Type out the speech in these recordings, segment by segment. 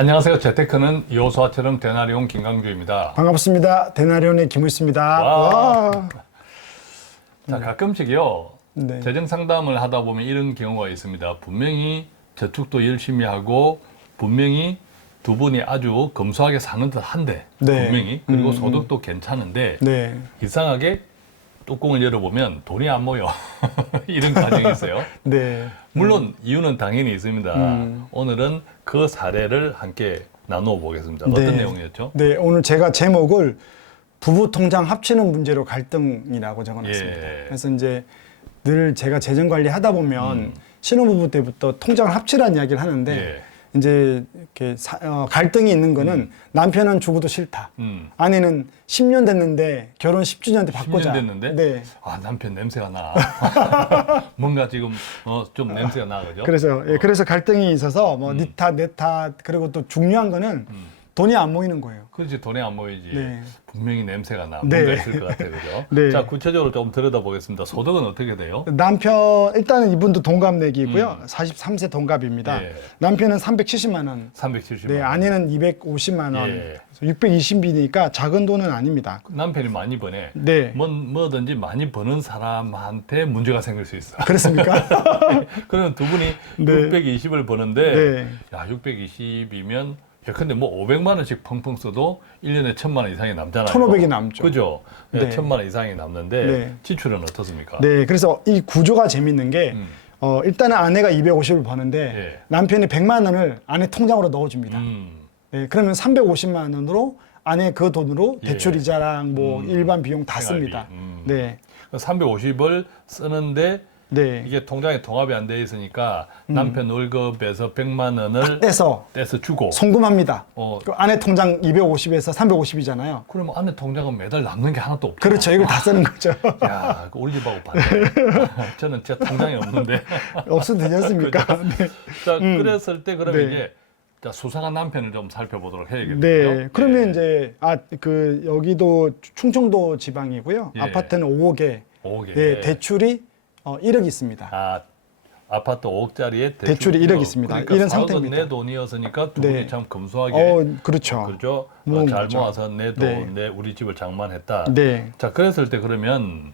안녕하세요. 재테크는 여호수아처럼 되나리온 김강주입니다. 반갑습니다. 데나리온의 김우있습니다. 와. 자, 가끔씩요. 네. 재정 상담을 하다 보면 이런 경우가 있습니다. 분명히 저축도 열심히 하고 분명히 두 분이 아주 검소하게 사는 듯한데 네. 분명히 그리고 소득도 괜찮은데 네. 이상하게 뚜껑을 열어보면 돈이 안 모여. 이런 과정이 있어요. 네. 물론 이유는 당연히 있습니다. 오늘은 그 사례를 함께 나누어 보겠습니다. 어떤 네. 내용이었죠? 네, 오늘 제가 제목을 부부 통장 합치는 문제로 갈등이라고 적어놨습니다. 예. 그래서 이제 늘 제가 재정 관리 하다 보면 신혼부부 때부터 통장을 합치라는 이야기를 하는데 예. 이제 이렇게 갈등이 있는 거는 남편은 죽어도 싫다. 아내는 10년 됐는데 결혼 10주년 때 바꾸자. 10년 됐는데? 네. 아, 남편 냄새가 나. 뭔가 지금 좀 냄새가 나, 그죠? 그래서 갈등이 있어서 뭐 니 탓, 내 탓, 그리고 또 중요한 거는 돈이 안 모이는 거예요. 그렇지, 돈이 안 모이지. 네. 분명히 냄새가 나. 네. 뭔가 있을 것 같아요, 그죠? 네. 자, 구체적으로 좀 들여다보겠습니다. 소득은 어떻게 돼요? 남편 일단은 이분도 동갑내기고요. 43세 동갑입니다. 예. 남편은 370만 원. 370만 네, 원. 아내는 250만 원. 예. 620이니까 작은 돈은 아닙니다. 남편이 많이 버네. 네. 뭐든지 많이 버는 사람한테 문제가 생길 수 있어. 그렇습니까? 그러면 두 분이 네. 620을 버는데, 네. 야, 620이면, 근데 뭐 500만 원씩 펑펑 써도 1년에 1000만 원 이상이 남잖아요. 1,500이 남죠. 그죠? 네. 1000만 원 이상이 남는데, 네. 지출은 어떻습니까? 네, 그래서 이 구조가 재밌는 게 일단은 아내가 250을 버는데 예. 남편이 100만 원을 아내 통장으로 넣어줍니다. 음, 네, 그러면 350만 원으로 아내 그 돈으로 예. 대출 이자랑 뭐 일반 비용 다 생활비. 씁니다. 네, 350을 쓰는데, 네. 이게 통장에 통합이 안 돼 있으니까 남편 월급에서 100만 원을 떼서 주고, 송금합니다. 어. 그 아내 통장 250에서 350이잖아요. 그러면 아내 통장은 매달 남는 게 하나도 없죠. 그렇죠. 이걸 다 쓰는 거죠. 야, 우리 집하고 반대. 저는 제 통장이 없는데. 없어도 되지 않습니까? 네. 자, 그랬을 때 그러면 네. 이제 자, 수상한 남편을 좀 살펴보도록 해야겠네요. 네. 그러면 예. 이제 여기도 충청도 지방이고요. 예. 아파트는 5억에 5억에. 네, 대출이 1억 있습니다. 아, 아파트 5억짜리에 대출이 1억 있습니다. 그러니까 이런 4억은 상태입니다. 내 돈이었으니까 두 네. 분이 참 검소하게. 그렇죠. 그렇죠. 모은 잘 거죠. 모아서 내 돈, 네. 내 우리 집을 장만했다. 네. 자, 그랬을 때 그러면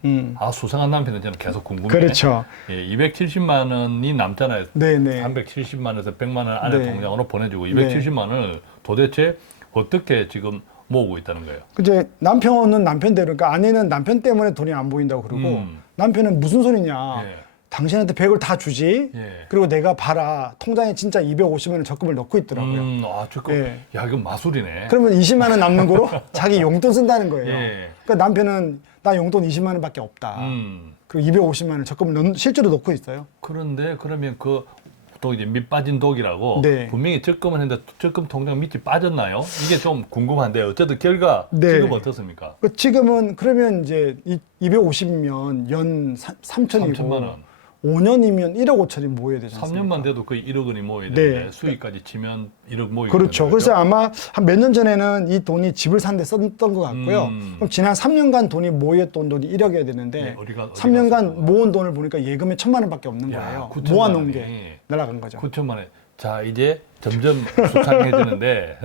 수상한 남편은 저는 계속 궁금해. 그렇죠. 예, 270만 원이 남잖아요. 네, 네. 370만 원에서 100만 원 아내 네. 통장으로 보내주고 네. 270만 원을 도대체 어떻게 지금 모으고 있다는 거예요? 이제 남편은 남편대로, 그러니까 아내는 남편 때문에 돈이 안 보인다고 그러고 남편은 무슨 소리냐. 예. 당신한테 100을 다 주지. 예. 그리고 내가 봐라. 통장에 진짜 250만 원 적금을 넣고 있더라고요. 조금, 예. 야, 이건 마술이네. 그러면 20만 원 남는 거로 자기 용돈 쓴다는 거예요. 예. 그러니까 남편은 나 용돈 20만 원밖에 없다. 그리고 250만 원 적금을 실제로 넣고 있어요. 그런데 그러면 또 이제 밑 빠진 독이라고 네. 분명히 적금을 했는데 적금 통장 밑이 빠졌나요? 이게 좀 궁금한데 어쨌든 결과 네. 지금 어떻습니까? 지금은 그러면 이제 250면 연 3천이고 3천만 원. 5년이면 1억 5천이 모여야 되지 않습니까? 3년만 돼도 거의 1억 원이 모여야 네. 되는데 수익까지 치면 1억 모이거든요. 그렇죠. 그래서 아마 한 몇 년 전에는 이 돈이 집을 산 데 썼던 것 같고요. 그럼 지난 3년간 돈이 모였던 돈이 1억이어야 되는데 네, 어디가 3년간 갔을까요? 모은 돈을 보니까 예금에 1,000만 원밖에 없는 야, 거예요. 9천만 모아놓은 원이. 게 날아간 거죠. 9천만 원. 자, 이제 점점 수상해지는데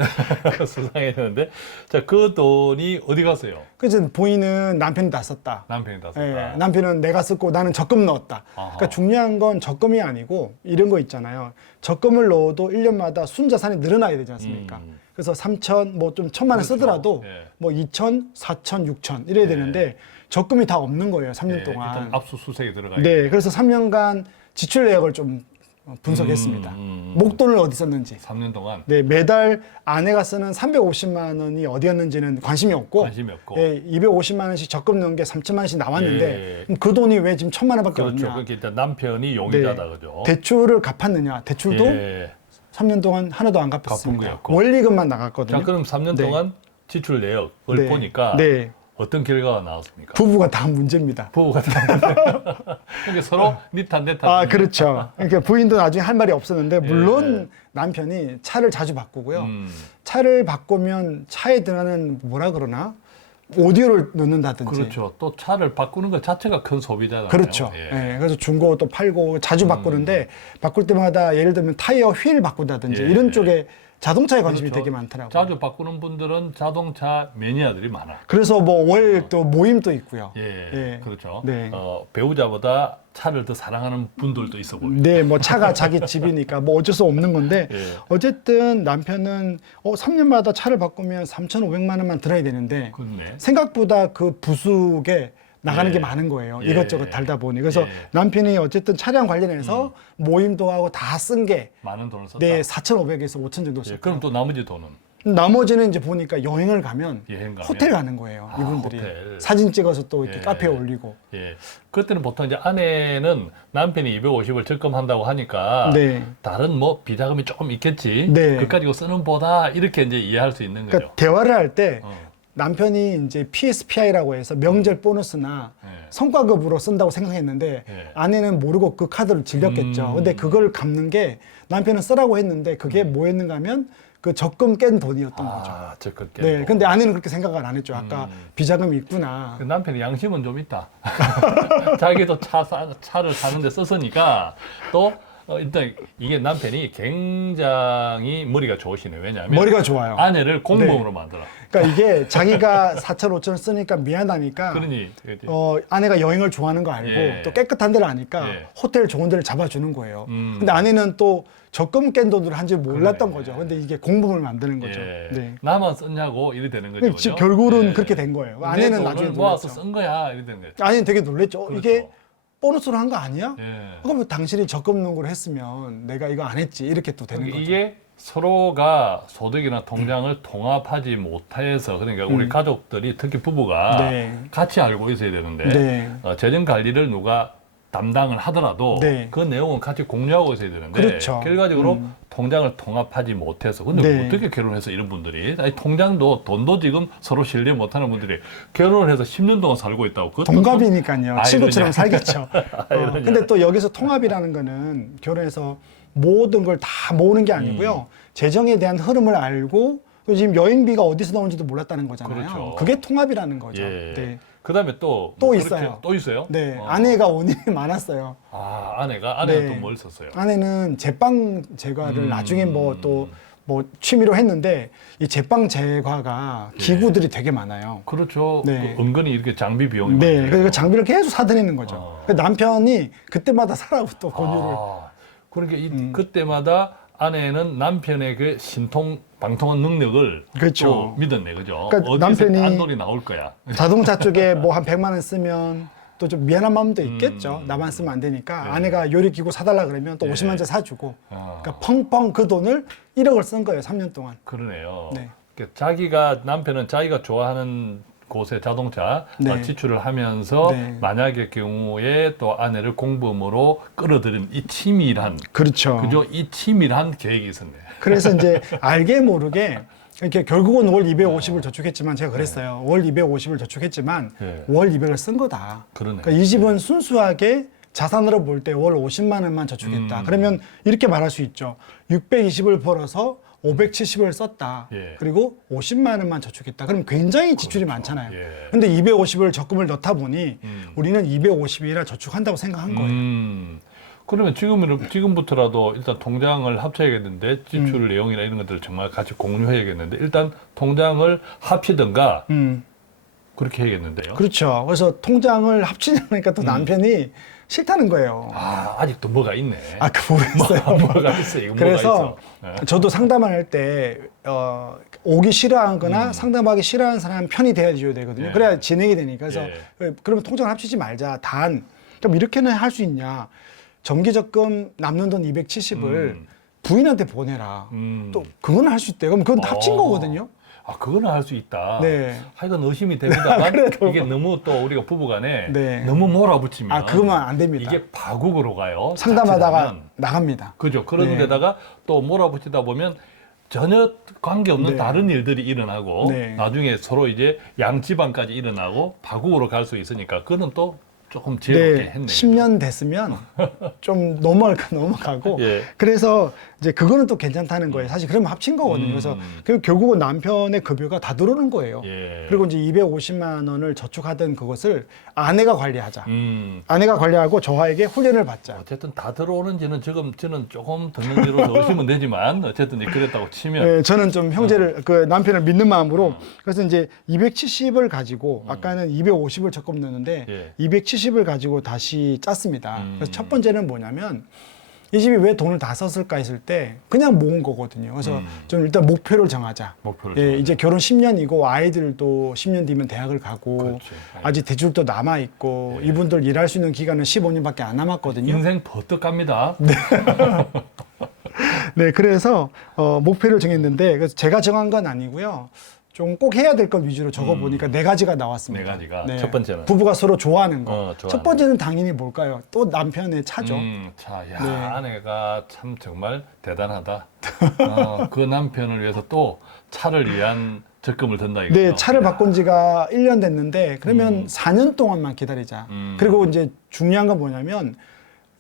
수상해지는데 자, 그 돈이 어디 갔어요? 그래서 부인은 남편이 다 썼다. 남편이 다 예, 썼다. 남편은 내가 썼고 나는 적금 넣었다. 아하. 그러니까 중요한 건 적금이 아니고 이런 거 있잖아요. 적금을 넣어도 1년마다 순자산이 늘어나야 되지 않습니까? 그래서 3천, 뭐 좀 1,000만 원 그렇죠. 쓰더라도 예. 뭐 2천, 4천, 6천 이래야 되는데 적금이 다 없는 거예요. 3년 예, 동안. 일단 압수수색에 들어가 네, 그래서 3년간 지출 내역을 좀 분석했습니다. 목돈을 어디 썼는지. 3년 동안 네, 매달 아내가 쓰는 350만 원이 어디였는지는 관심이 없고, 관심이 없고. 예, 250만 원씩 적금 넣은 게 3천만 원씩 나왔는데 예. 그럼 그 돈이 왜 지금 1,000만 원밖에 그렇죠. 없냐? 그러니까 일단 남편이 용의자다, 그죠? 대출을 갚았느냐? 대출도 예. 3년 동안 하나도 안 갚은 갚았습니다. 거였고. 원리금만 나갔거든요. 자, 그럼 3년 네. 동안 지출 내역을 네. 보니까 네. 어떤 결과가 나왔습니까? 부부가 다 문제입니다. 부부가 그러니까 서로 니 탓, 내 탓. 아, 그렇죠. 그러니까 부인도 나중에 할 말이 없었는데 물론 남편이 차를 자주 바꾸고요. 차를 바꾸면 차에 들어가는 뭐라 그러나 오디오를 넣는다든지. 그렇죠. 또 차를 바꾸는 것 자체가 큰 소비잖아요. 그렇죠. 예. 예, 그래서 중고 또 팔고 자주 바꾸는데 바꿀 때마다 예를 들면 타이어 휠 바꾼다든지 예. 이런 쪽에 자동차에 관심이 그렇죠. 되게 많더라고요. 자주 바꾸는 분들은 자동차 매니아들이 많아. 그래서 뭐 월 또 모임도 있고요. 예, 그렇죠. 네. 배우자보다 차를 더 사랑하는 분들도 있어 보입니다. 네, 뭐 차가 자기 집이니까 뭐 어쩔 수 없는 건데 예. 어쨌든 남편은 3년마다 차를 바꾸면 3,500만 원만 들어야 되는데 그렇네. 생각보다 그 부숙에 나가는 예. 게 많은 거예요. 예. 이것저것 달다 보니. 그래서 예. 남편이 어쨌든 차량 관련해서 모임도 하고 다 쓴 게 많은 돈을 썼다. 네, 4,500에서 5,000 정도 예, 썼고. 그럼 또 나머지 돈은 나머지는 이제 보니까 여행을 가면 여행 가면 호텔 가는 거예요. 아, 이분들이. 호텔. 사진 찍어서 또 이렇게 예. 카페에 올리고. 예. 그때는 보통 이제 아내는 남편이 250을 적금한다고 하니까 네. 다른 뭐 비자금이 조금 있겠지. 네. 그걸 가지고 쓰는 보다 이렇게 이제 이해할 수 있는 거죠. 그러니까 대화를 할 때 어. 남편이 이제 PSPI라고 해서 명절 보너스나 예. 성과급으로 쓴다고 생각했는데 예. 아내는 모르고 그 카드를 즐겼겠죠. 근데 그걸 갚는 게 남편은 쓰라고 했는데 그게 뭐였는가 하면 그 적금 깬 돈이었던 거죠. 아, 적금 네, 근데 아내는 그렇게 생각을 안 했죠. 아까 비자금이 있구나. 그 남편이 양심은 좀 있다. 자기도 차를 사는데 썼으니까 또 일단 이게 남편이 굉장히 머리가 좋으시네. 왜냐하면 머리가 좋아요. 아내를 공범으로 만들어. 그러니까 이게 자기가 4천 5천 원 쓰니까 미안하니까 그러니 아내가 여행을 좋아하는 거 알고 예. 또 깨끗한 데를 아니까 예. 호텔 좋은 데를 잡아주는 거예요. 음. 근데 아내는 또 적금 깬 돈으로 한 줄 몰랐던 그러네. 거죠. 근데 이게 공범을 만드는 거죠. 예. 네. 나만 썼냐고 이래 되는 거죠. 근데 그죠? 결국은 예. 그렇게 된 거예요. 내 아내는 돈을 나중에 모아서 놀랐죠. 쓴 거야 이래 되는 거죠. 아내는 되게 놀랬죠. 그렇죠. 이게 보너스로 한 거 아니야? 예. 그럼 당신이 적금 넣은 걸 했으면 내가 이거 안 했지. 이렇게 또 되는 그러니까 거죠. 이게 서로가 소득이나 통장을 통합하지 못해서 그러니까 우리 가족들이 특히 부부가 네. 같이 알고 있어야 되는데 네. 재정 관리를 누가 담당을 하더라도 네. 그 내용은 같이 공유하고 있어야 되는데 그렇죠. 결과적으로 통장을 통합하지 못해서 근데 네. 어떻게 결혼해서 이런 분들이 아니, 통장도 돈도 지금 서로 신뢰 못하는 분들이 결혼을 해서 10년 동안 살고 있다고 그것도 동갑이니까요. 아, 친구처럼 이러냐. 살겠죠. 근데 또 여기서 통합이라는 거는 결혼해서 모든 걸 다 모으는 게 아니고요. 재정에 대한 흐름을 알고 지금 여행비가 어디서 나오는지도 몰랐다는 거잖아요. 그렇죠. 그게 통합이라는 거죠. 예. 네. 그다음에 또 또 그렇게 있어요. 또 있어요? 네. 아내가 원인이 많았어요. 아내가 네. 또 뭘 썼어요? 아내는 제빵 제과를 나중에 뭐 또 뭐 취미로 했는데 이 제빵 제과가 기구들이 되게 많아요. 그렇죠. 네. 그 은근히 이렇게 장비 비용이 네. 많아요. 그래서 장비를 계속 사드리는 거죠. 그래서 남편이 그때마다 사라고 또 권유를. 그러니까 그때마다 아내는 남편의 그 신통 방통한 능력을 그렇죠. 또 믿었네, 그죠? 그러니까 어디서 남편이 안돈이 나올 거야. 자동차 쪽에 뭐 한 100만 원 쓰면 또 좀 미안한 마음도 있겠죠. 나만 쓰면 안 되니까. 네. 아내가 요리기구 사달라 그러면 또 50만 원 사주고. 아, 그러니까 펑펑 그 돈을 1억을 쓴 거예요. 3년 동안. 그러네요. 네. 그러니까 남편은 자기가 좋아하는 곳에 자동차 네. 지출을 하면서 네. 만약의 경우에 또 아내를 공범으로 끌어들인 이 치밀한 그렇죠. 그죠? 이 치밀한 계획이 있었네. 그래서 이제 알게 모르게 이렇게 결국은 월 250을 저축했지만 제가 그랬어요. 월 250을 저축했지만 네. 월 200을 쓴 거다. 그러네. 그러니까 이 집은 순수하게 자산으로 볼 때 월 50만 원만 저축했다. 그러면 이렇게 말할 수 있죠. 620을 벌어서 570을 썼다. 예. 그리고 50만 원만 저축했다. 그럼 굉장히 지출이 많잖아요. 예. 근데 250을 적금을 넣다 보니 우리는 250이라 저축한다고 생각한 거예요. 그러면 지금부터라도 일단 통장을 합쳐야겠는데 지출 내용이나 이런 것들을 정말 같이 공유해야겠는데 일단 통장을 합치든가 그렇게 해야겠는데요. 그렇죠. 그래서 통장을 합치려니까 또 남편이 싫다는 거예요. 아직도 뭐가 있네. 그 모르겠어요. 뭐가 있어. 이거 그래서 뭐가 있어. 네. 저도 상담을 할 때 오기 싫어하거나 상담하기 싫어하는 사람 편이 돼야줘야 되거든요. 예. 그래야 진행이 되니까. 그래서 예. 그러면 통장을 합치지 말자. 그럼 이렇게는 할 수 있냐. 정기적금 남는 돈 270을 부인한테 보내라. 또 그건 할 수 있대요. 그럼 그건 합친 거거든요. 그거는 할 수 있다. 네. 하여간 의심이 됩니다만 그래도. 이게 너무 또 우리가 부부간에 네. 너무 몰아붙이면 그거면 안 됩니다. 이게 파국으로 가요. 상담하다가 자칫하면. 나갑니다. 그죠. 그런 네. 데다가 또 몰아붙이다 보면 전혀 관계없는 네. 다른 일들이 일어나고 네. 나중에 서로 이제 양지방까지 일어나고 파국으로 갈 수 있으니까 그거는 또 조금 지혜롭게 네, 했네요. 10년 됐으면 좀 넘어가고 예. 그래서 이제 그거는 또 괜찮다는 거예요. 사실 그러면 합친 거거든요. 그래서 결국은 남편의 급여가 다 들어오는 거예요. 예. 그리고 이제 250만 원을 저축하던 그것을 아내가 관리하자. 음. 아내가 관리하고 저하에게 훈련을 받자. 어쨌든 다 들어오는지는 지금 저는 조금 듣는지로 넣으시면 되지만 어쨌든 그랬다고 치면 네, 저는 좀 형제를 그 남편을 믿는 마음으로 그래서 이제 270을 가지고 아까는 250을 적금 넣었는데 예. 270을 가지고 다시 짰습니다. 그래서 첫 번째는 뭐냐면 이 집이 왜 돈을 다 썼을까 했을 때 그냥 모은 거거든요. 그래서 좀 일단 목표를 정하자. 목표를 예, 정하자. 이제 결혼 10년이고 아이들도 10년 뒤면 대학을 가고 그렇지. 아직 대출도 남아 있고 예. 이분들 일할 수 있는 기간은 15년밖에 안 남았거든요. 인생 버뜩 갑니다. 네, 그래서 목표를 정했는데 그래서 제가 정한 건 아니고요. 좀 꼭 해야 될 것 위주로 적어 보니까 네 가지가 나왔습니다. 네 가지가. 첫 번째는? 부부가 서로 좋아하는 거. 좋아하는 첫 번째는 당연히 뭘까요? 또 남편의 차죠. 자, 야, 네. 아내가 참 정말 대단하다. 그 남편을 위해서 또 차를 위한 적금을 든다 이거죠. 네, 차를 야. 바꾼 지가 1년 됐는데 그러면 4년 동안만 기다리자. 그리고 이제 중요한 건 뭐냐면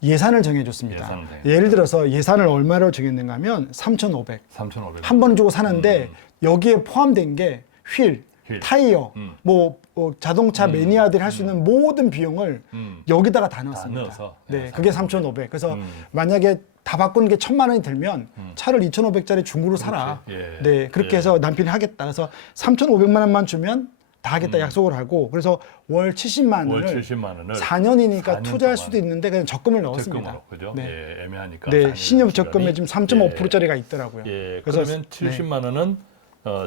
예산을 정해줬습니다. 예산을 정해줬어요. 예를 들어서 예산을 얼마로 정했는가 하면 3,500. 3,500. 한 번 주고 사는데 여기에 포함된 게 휠, 휠. 타이어, 자동차 매니아들이 할 수 있는 모든 비용을 여기다가 다 넣었습니다. 넣어서. 네, 네, 그게 3,500. 그래서 만약에 다 바꾸는 게 1,000만 원이 들면 차를 2,500짜리 중고로 사라. 예. 네, 그렇게 예. 해서 남편이 하겠다. 그래서 3,500만 원만 주면 다 하겠다 약속을 하고 그래서 월 70만 월 원을 70만 원을 4년이니까 4년 투자할 동안 수도 있는데 그냥 적금을 넣었습니다. 적금으로 그죠? 네. 예, 애매하니까. 네, 4년 신협 적금에 지금 예. 3.5%짜리가 있더라고요. 예, 그래서 그러면 70만 원은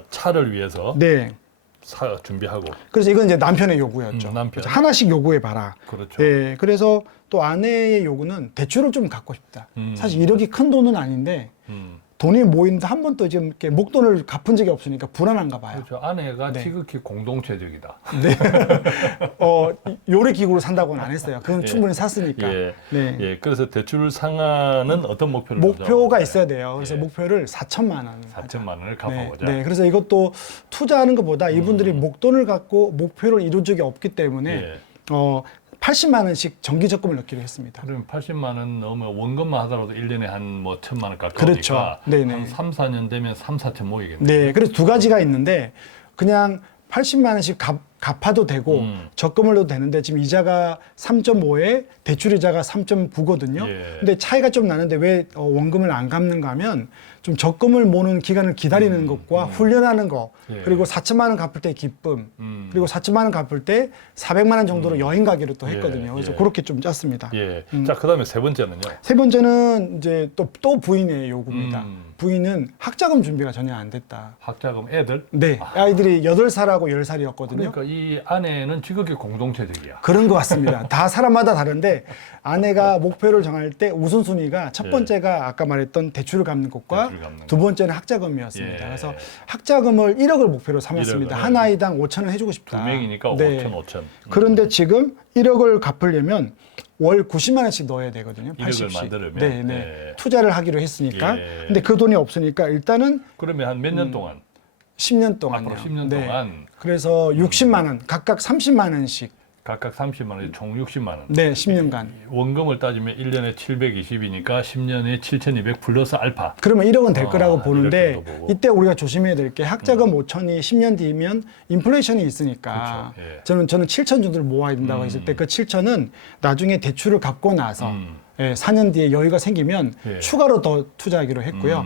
차를 위해서 네. 준비하고. 그래서 이건 이제 남편의 요구였죠. 남편. 그래서 하나씩 요구해 봐라. 그렇죠. 네, 그래서 또 아내의 요구는 대출을 좀 갖고 싶다. 사실 1억이 큰 돈은 아닌데 음. 돈이 모이는데 한 번도 지금 이렇게 목돈을 갚은 적이 없으니까 불안한가 봐요. 그렇죠. 아내가 네. 지극히 공동체적이다. 요리 기구를 산다고는 안 했어요. 그건 예. 충분히 샀으니까. 예. 네. 예. 그래서 대출 상한은 어떤 목표를 목표가 가져가고 있어야 돼요. 그래서 예. 목표를 4천만 원. 4천만 원을 네, 갚아보자. 네, 그래서 이것도 투자하는 것보다 이분들이 목돈을 갖고 목표를 이룬 적이 없기 때문에 예. 80만 원씩 정기 적금을 넣기로 했습니다. 그러면 80만 원 넣으면 원금만 하더라도 1년에 한 뭐 1,000만 원 가까우니까 그렇죠. 네네. 한 3, 4년 되면 3, 4천 모이겠네요. 네, 그래서 두 가지가 있는데 그냥 80만 원씩 갚아도 되고 적금을 넣어도 되는데 지금 이자가 3.5에 대출 이자가 3.9거든요. 예. 근데 차이가 좀 나는데 왜 원금을 안 갚는가 하면 좀 적금을 모는 기간을 기다리는 것과 훈련하는 거 예. 그리고 4천만 원 갚을 때 기쁨 그리고 4천만 원 갚을 때 400만 원 정도로 여행 가기로 또 했거든요. 예. 그래서 예. 그렇게 좀 짰습니다. 예. 자, 그다음에 세 번째는요. 세 번째는 이제 또 부인의 요구입니다. 부인은 학자금 준비가 전혀 안 됐다. 학자금 애들. 네, 아이들이 8살하고 10살이었거든요. 그러니까 이 아내는 지극히 공동체적이야. 그런 것 같습니다. 다 사람마다 다른데 아내가 목표를 정할 때 우선순위가 첫 번째가 아까 말했던 대출을 갚는 것과 대출 갚는 두 번째는 학자금이었습니다. 예. 그래서 학자금을 1억을 목표로 삼았습니다. 1억을. 한 아이당 5천 원 해주고 싶다. 두 명이니까 네. 5천, 5천. 그런데 지금 1억을 갚으려면 월 90만 원씩 넣어야 되거든요. 1억을 80씩. 만들려면. 네, 네. 예. 투자를 하기로 했으니까. 예. 근데 그 돈이 없으니까 일단은 그러면 한 몇 년 동안? 10년 동안요. 앞으로 10년 네. 동안 그래서 60만 원, 각각 30만 원씩. 각각 30만 원, 총 60만 원. 네, 10년간. 원금을 따지면 1년에 720이니까 10년에 7,200 플러스 알파. 그러면 1억은 될 거라고 1억 보는데 정도 보고. 이때 우리가 조심해야 될 게 학자금 5천이 10년 뒤면 인플레이션이 있으니까 그렇죠. 예. 저는 7천 정도를 모아야 된다고 했을 때 그 7천은 나중에 대출을 갚고 나서 4년 뒤에 여유가 생기면 예. 추가로 더 투자하기로 했고요.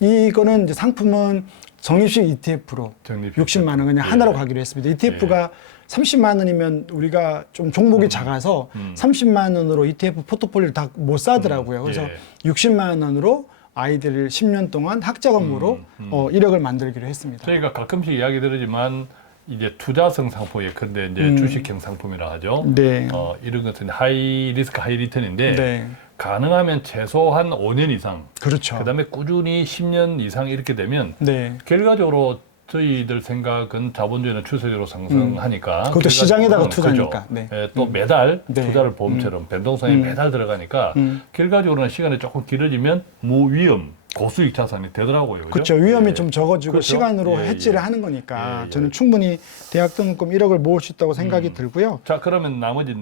이거는 이제 상품은 적립식 ETF로 적립식 60만 원 그냥 예. 하나로 가기로 했습니다. ETF가 30만 원이면 우리가 좀 종목이 작아서 30만 원으로 ETF 포트폴리오를 다 못 사더라고요. 그래서 예. 60만 원으로 아이들을 10년 동안 학자금으로 1억을 만들기로 했습니다. 저희가 가끔씩 이야기 들으지만 이제 투자성 상품이 그런데 이제 주식형 상품이라 하죠. 네. 이런 것은 하이 리스크 하이 리턴인데 네. 가능하면 최소한 5년 이상, 그렇죠. 그다음에 꾸준히 10년 이상 이렇게 되면 네. 결과적으로 저희들 생각은 자본주의는 추세적으로 상승하니까 그것도 시장에다가 결과적으로는 투자니까. 네. 예, 또 매달 네. 투자를 보험처럼 변동성이 매달 들어가니까 결과적으로는 시간이 조금 길어지면 무위험 고수익 자산이 되더라고요. 그렇죠. 위험이 예. 좀 적어지고 그렇죠? 시간으로 예, 해지를 예. 하는 거니까 예, 예. 저는 충분히 대학 등록금 1억을 모을 수 있다고 생각이 들고요. 자, 그러면 나머지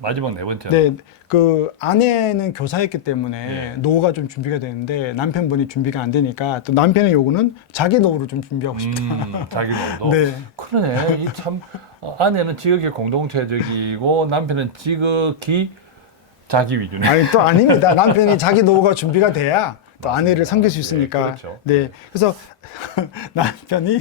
마지막 네 번째. 네, 그 아내는 교사였기 때문에 예. 노후가 좀 준비가 되는데 남편분이 준비가 안 되니까 또 남편의 요구는 자기 노후를 좀 준비하고 싶다. 자기 노도. 네. 그러네. 이 참 아내는 지극히 공동체적이고 남편은 지극히 자기 위주네. 아니 또 아닙니다. 남편이 자기 노후가 준비가 돼야 또 아내를 섬길 수 있으니까. 네, 그렇죠. 네. 그래서 남편이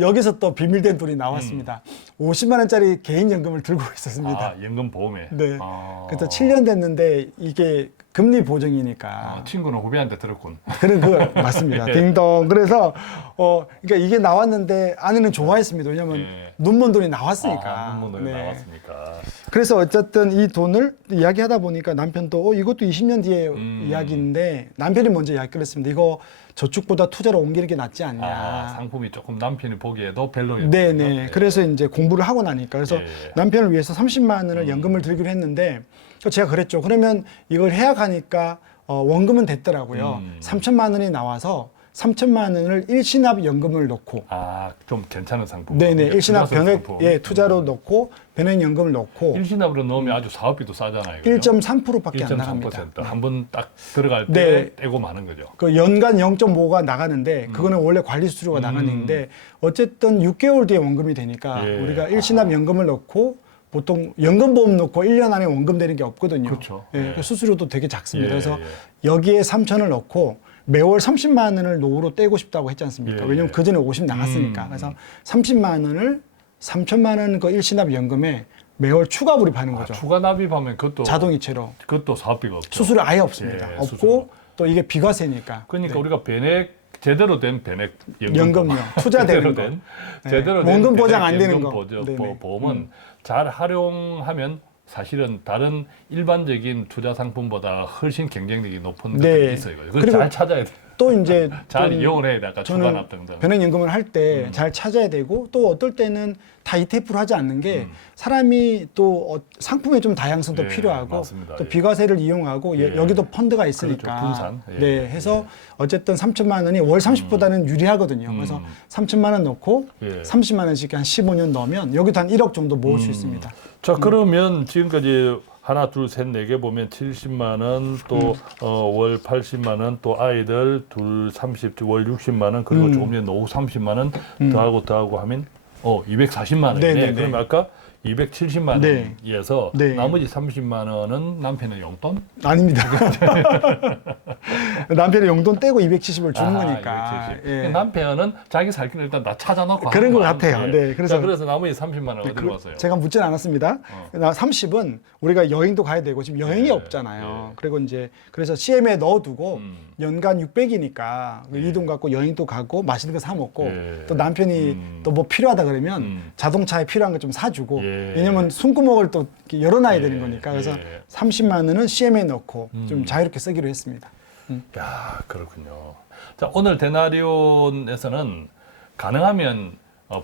여기서 또 비밀된 돈이 나왔습니다. 50만 원짜리 개인 연금을 들고 있었습니다. 아, 연금 보험에. 네. 아. 그래서 7년 됐는데 이게 금리 보증이니까. 친구는 후배한테 들었군. 그런 거 맞습니다. 예. 딩동. 그래서 그러니까 이게 나왔는데 아내는 좋아했습니다. 왜냐하면 예. 눈먼 돈이 나왔으니까. 논문으로 네. 나왔으니까. 그래서 어쨌든 이 돈을 이야기하다 보니까 남편도 이것도 20년 뒤에 이야기인데 남편이 먼저 이야기를 했습니다. 이거 저축보다 투자로 옮기는 게 낫지 않냐. 아, 상품이 조금 남편이 보기에도 별로였죠. 네네. 그래서 이제 공부를 하고 나니까 그래서 예. 남편을 위해서 30만 원을 연금을 들기로 했는데 제가 그랬죠. 그러면 이걸 해야 가니까 원금은 됐더라고요. 3천만 원이 나와서 3천만 원을 일시납 연금을 넣고 아, 좀 괜찮은 상품. 네네 일시납 투자성 변액 상품. 예 투자로 넣고 변액 연금을 넣고 일시납으로 넣으면 아주 사업비도 싸잖아요. 1.3%밖에 안 나갑니다. 1.3%. 한 번 딱 들어갈 때 네. 떼고 마는 거죠. 그 연간 0.5가 나가는데 그거는 원래 관리 수수료가 나가는데 어쨌든 6개월 뒤에 원금이 되니까 예. 우리가 일시납 연금을 넣고 보통 연금보험 넣고 1년 안에 원금 되는 게 없거든요. 그렇죠. 예, 예. 그 수수료도 되게 작습니다. 예, 그래서 예. 여기에 3천을 넣고 매월 30만 원을 노후로 떼고 싶다고 했지 않습니까? 예, 왜냐면 예. 그 전에 50 나갔으니까. 그래서 30만 원을 3천만 원 그 일시납 연금에 매월 추가 불입하는 거죠. 추가 납입하면 그것도 자동이체로. 그것도 사업비가 없죠. 수수료 아예 없습니다. 예, 없고 수수료. 또 이게 비과세니까. 그러니까 네. 우리가 변액 제대로 된 변액 연금요. 투자되는 제대로 거. 된 네. 제대로 된 원금 보장 변액 안 되는 연금 거. 네네. 보험은 잘 활용하면 사실은 다른 일반적인 투자 상품보다 훨씬 경쟁력이 높은 네. 것들이 있어요. 그걸 그리고 잘 찾아야 돼요. 또 이제 잘 좀 이용을 해야 돼. 아까 저는 추가납 등등. 변액연금을 할 때 잘 찾아야 되고 또 어떨 때는 다 ETF로 하지 않는 게 사람이 또 상품의 좀 다양성도 예, 필요하고 맞습니다. 또 예. 비과세를 이용하고 예. 여기도 펀드가 있으니까 그렇죠. 분산. 예. 네 해서 어쨌든 3천만 원이 월 30보다는 유리하거든요. 그래서 3천만 원 넣고 예. 30만 원씩 한 15년 넣으면 여기도 한 1억 정도 모을 수 있습니다. 자, 그러면 지금까지 하나, 둘, 셋, 네 개 보면 70만 원, 또 월 80만 원, 또 아이들 둘 월 60만 원, 그리고 조금 전에 노후 30만 원 더하고 하면 240만 원이네. 네네네. 그럼 아까 270만 네. 원이어서 네. 나머지 30만 원은 남편의 용돈? 아닙니다. 남편의 용돈 떼고 270을 주는 아, 거니까. 270. 예. 남편은 자기 살 길을 일단 다 찾아놓고 그런 하는 것 거야. 같아요. 네, 그래서 그래서 나머지 30만 원 어디로 갔어요? 제가 묻진 않았습니다. 나 30은 우리가 여행도 가야 되고 지금 여행이 네, 없잖아요. 네. 그리고 이제 그래서 CM에 넣어두고 연간 600이니까 네. 이 돈 갖고 여행도 가고 맛있는 거 사 먹고 네. 또 남편이 또 뭐 필요하다 그러면 자동차에 필요한 거 좀 사주고 예. 왜냐면 숨구멍을 또 이렇게 열어놔야 예. 되는 거니까 그래서 예. 30만 원은 CM에 넣고 좀 자유롭게 쓰기로 했습니다. 야, 그렇군요. 자, 오늘 데나리온에서는 가능하면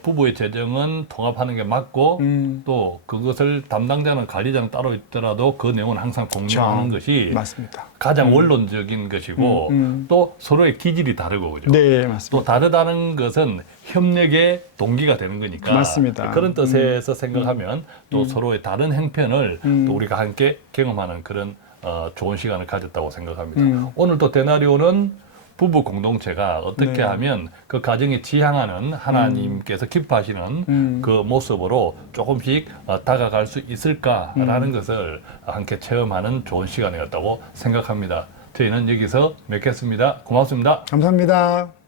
부부의 재정은 통합하는 게 맞고 또 그것을 담당자는 관리자는 따로 있더라도 그 내용은 항상 공유하는 것이 맞습니다. 가장 원론적인 것이고 또 서로의 기질이 다르고 그죠. 네, 맞습니다. 또 다르다는 것은 협력의 동기가 되는 거니까 맞습니다. 그런 뜻에서 생각하면 또 서로의 다른 행편을 또 우리가 함께 경험하는 그런 좋은 시간을 가졌다고 생각합니다. 오늘 또 데나리온은 부부 공동체가 어떻게 네. 하면 그 가정에 지향하는 하나님께서 기뻐하시는 그 모습으로 조금씩 다가갈 수 있을까라는 것을 함께 체험하는 좋은 시간이었다고 생각합니다. 저희는 여기서 맺겠습니다. 고맙습니다. 감사합니다.